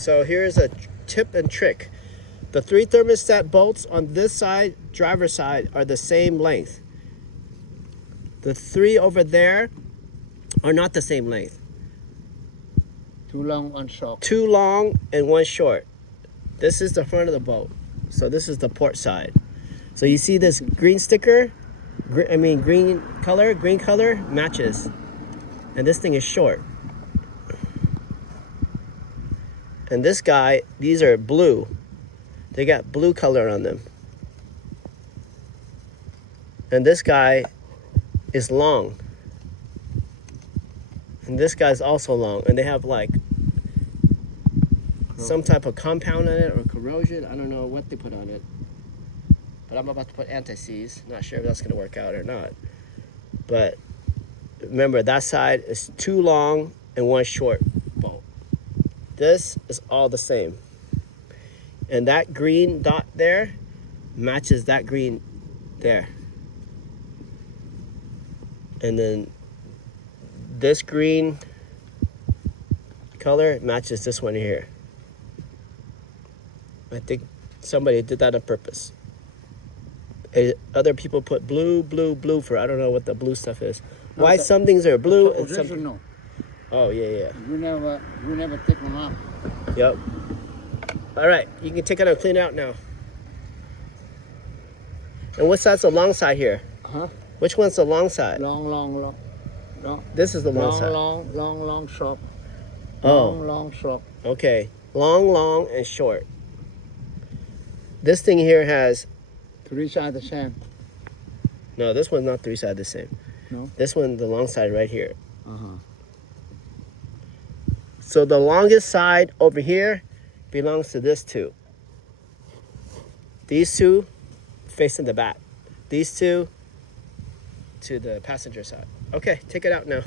So here's a tip and trick. The 3 thermostat bolts on this side, driver's side, are the same length. The 3 over there are not the same length. 2 long, 1 short. 2 long and 1 short. This is the front of the boat. So this is the port side. So you see this green sticker? Green color matches. And this thing is short. And this guy, these are blue. They got blue color on them. And this guy is long. And this guy's also long. And they have like some type of compound on it or corrosion. I don't know what they put on it. But I'm about to put anti-seize. Not sure if that's going to work out or not. But remember, that side is 2 long and 1 short bolt. This is all the same. And that green dot there matches that green there. And then this green color matches this one here. I think somebody did that on purpose. Other people put blue for, I don't know what the blue stuff is. Why some things are blue and some... No. Oh, yeah. You never take them off. Yep. All right, you can take it out and clean it out now. And what side's the long side here? Huh? Which one's the long side? Long. This is the long side. Long, short. Oh. Long, short. Okay. Long, and short. This thing here has... 3 sides the same. No, this one's not 3 sides the same. No? This one, the long side right here. Uh-huh. So the longest side over here belongs to this 2. These 2 facing the back. These 2 to the passenger side. Okay, take it out now.